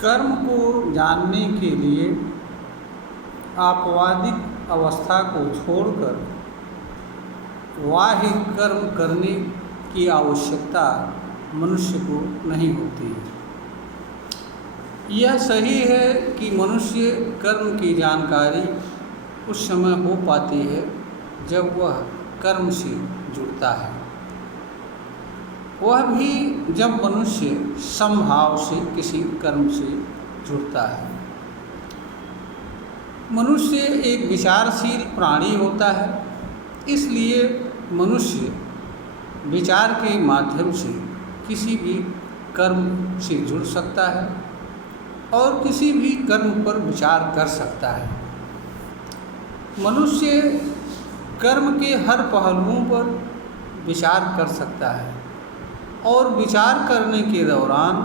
कर्म को जानने के लिए आपवादिक अवस्था को छोड़कर बाह्य कर्म करने की आवश्यकता मनुष्य को नहीं होती है। यह सही है कि मनुष्य कर्म की जानकारी उस समय हो पाती है जब वह कर्म से जुड़ता है, वह भी जब मनुष्य समभाव से किसी कर्म से जुड़ता है। मनुष्य एक विचारशील प्राणी होता है, इसलिए मनुष्य विचार के माध्यम से किसी भी कर्म से जुड़ सकता है और किसी भी कर्म पर विचार कर सकता है। मनुष्य कर्म के हर पहलुओं पर विचार कर सकता है और विचार करने के दौरान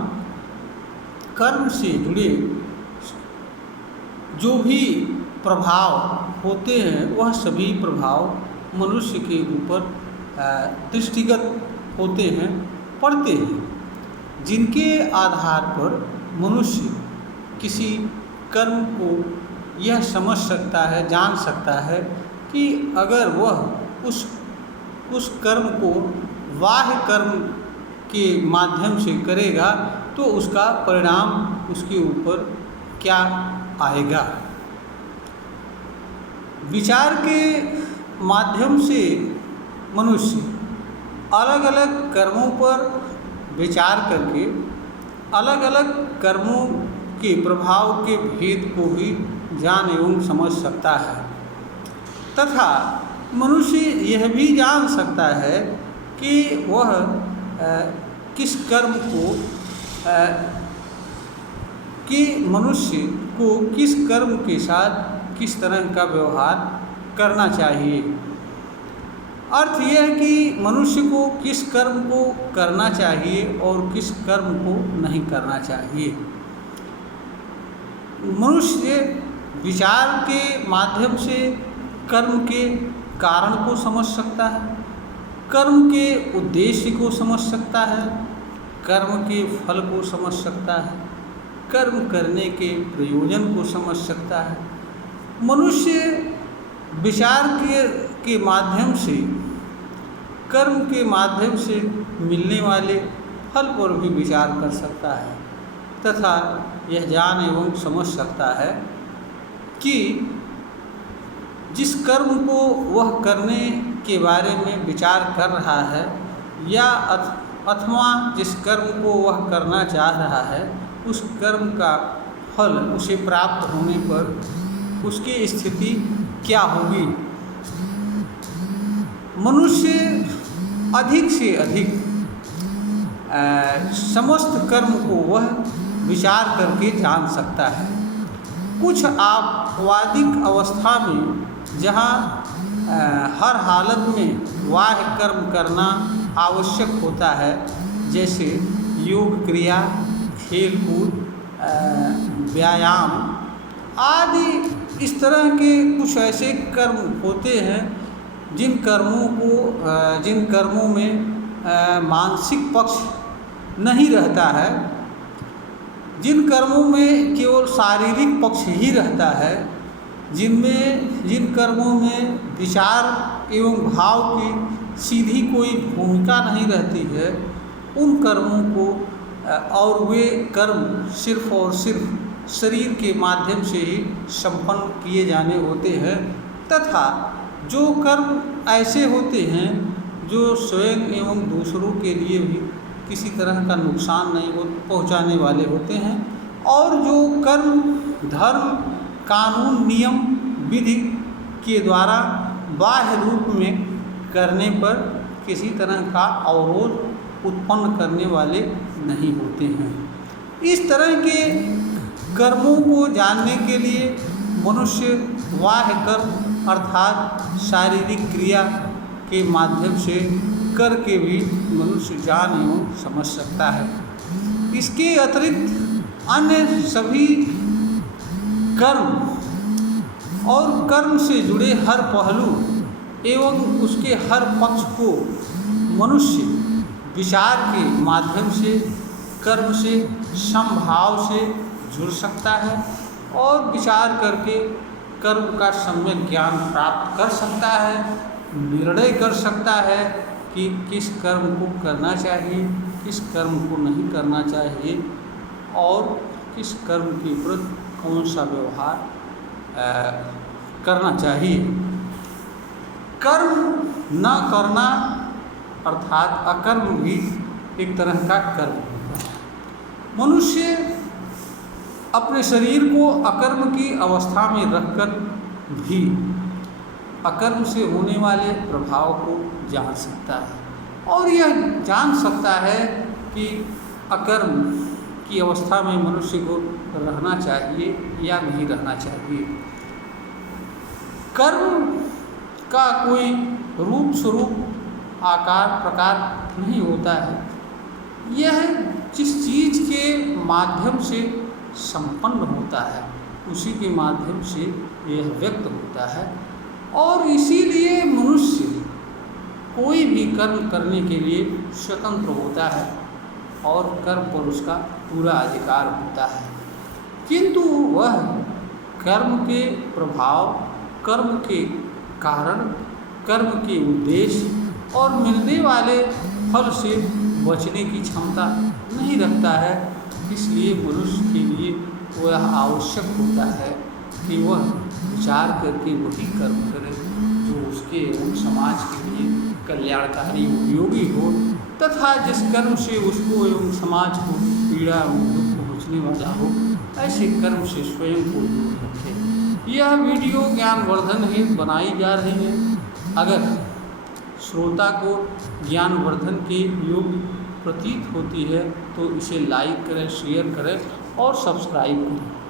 कर्म से जुड़े जो भी प्रभाव होते हैं वह सभी प्रभाव मनुष्य के ऊपर दृष्टिगत होते हैं, पड़ते हैं, जिनके आधार पर मनुष्य किसी कर्म को यह समझ सकता है, जान सकता है कि अगर वह उस कर्म को बाह्य कर्म के माध्यम से करेगा तो उसका परिणाम उसके ऊपर क्या आएगा। विचार के माध्यम से मनुष्य अलग अलग कर्मों पर विचार करके अलग अलग कर्मों के प्रभाव के भेद को भी जान एवं समझ सकता है तथा मनुष्य यह भी जान सकता है कि वह किस कर्म को कि मनुष्य को किस कर्म के साथ किस तरह का व्यवहार करना चाहिए। अर्थ यह है कि मनुष्य को किस कर्म को करना चाहिए और किस कर्म को नहीं करना चाहिए। मनुष्य विचार के माध्यम से कर्म के कारण को समझ सकता है, कर्म के उद्देश्य को समझ सकता है, कर्म के फल को समझ सकता है, कर्म करने के प्रयोजन को समझ सकता है। मनुष्य विचार के माध्यम से कर्म के माध्यम से मिलने वाले फल पर भी विचार कर सकता है तथा यह जान एवं समझ सकता है कि जिस कर्म को वह करने के बारे में विचार कर रहा है या अथवा जिस कर्म को वह करना चाह रहा है उस कर्म का फल उसे प्राप्त होने पर उसकी स्थिति क्या होगी। मनुष्य अधिक से अधिक समस्त कर्म को वह विचार करके जान सकता है। कुछ आपवादिक अवस्था में जहाँ हर हालत में बाह्य कर्म करना आवश्यक होता है, जैसे योग क्रिया, खेल कूद, व्यायाम आदि, इस तरह के कुछ ऐसे कर्म होते हैं जिन कर्मों में मानसिक पक्ष नहीं रहता है, जिन कर्मों में केवल शारीरिक पक्ष ही रहता है, जिन कर्मों में विचार एवं भाव की सीधी कोई भूमिका नहीं रहती है, उन कर्मों को और वे कर्म सिर्फ और सिर्फ शरीर के माध्यम से ही संपन्न किए जाने होते हैं तथा जो कर्म ऐसे होते हैं जो स्वयं एवं दूसरों के लिए भी किसी तरह का नुकसान नहीं पहुंचाने वाले होते हैं और जो कर्म धर्म, कानून, नियम, विधि के द्वारा बाह्य रूप में करने पर किसी तरह का अवरोध उत्पन्न करने वाले नहीं होते हैं। इस तरह के कर्मों को जानने के लिए मनुष्य बाह्य कर्म अर्थात शारीरिक क्रिया के माध्यम से करके भी मनुष्य जान एवं समझ सकता है। इसके अतिरिक्त अन्य सभी कर्म और कर्म से जुड़े हर पहलू एवं उसके हर पक्ष को मनुष्य विचार के माध्यम से, कर्म से, समभाव से जुड़ सकता है और विचार करके कर्म का सम्यक ज्ञान प्राप्त कर सकता है, निर्णय कर सकता है कि किस कर्म को करना चाहिए, किस कर्म को नहीं करना चाहिए और किस कर्म के विरुद्ध कौन सा व्यवहार करना चाहिए। कर्म न करना अर्थात अकर्म भी एक तरह का कर्म होता है। मनुष्य अपने शरीर को अकर्म की अवस्था में रखकर भी अकर्म से होने वाले प्रभाव को जान सकता है और यह जान सकता है कि अकर्म की अवस्था में मनुष्य को रहना चाहिए या नहीं रहना चाहिए। कर्म का कोई रूप स्वरूप आकार प्रकार नहीं होता है, यह जिस चीज़ के माध्यम से संपन्न होता है उसी के माध्यम से यह व्यक्त होता है और इसीलिए मनुष्य कोई भी कर्म करने के लिए स्वतंत्र होता है और कर्म पर उसका पूरा अधिकार होता है, किंतु वह कर्म के प्रभाव, कर्म के कारण, कर्म के उद्देश्य और मिलने वाले फल से बचने की क्षमता नहीं रखता है। इसलिए मनुष्य के लिए वह आवश्यक होता है कि वह विचार करके वही कर्म करे जो उसके एवं समाज के लिए कल्याणकारी उपयोगी हो तथा जिस कर्म से उसको एवं समाज को पीड़ा एवं दुख पहुँचने वाला हो, ऐसे कर्म से स्वयं को दूर रखे। यह वीडियो ज्ञानवर्धन हेतु बनाई जा रही है। अगर श्रोता को ज्ञानवर्धन के योग्य प्रतीत होती है तो इसे लाइक करें, शेयर करें और सब्सक्राइब करें।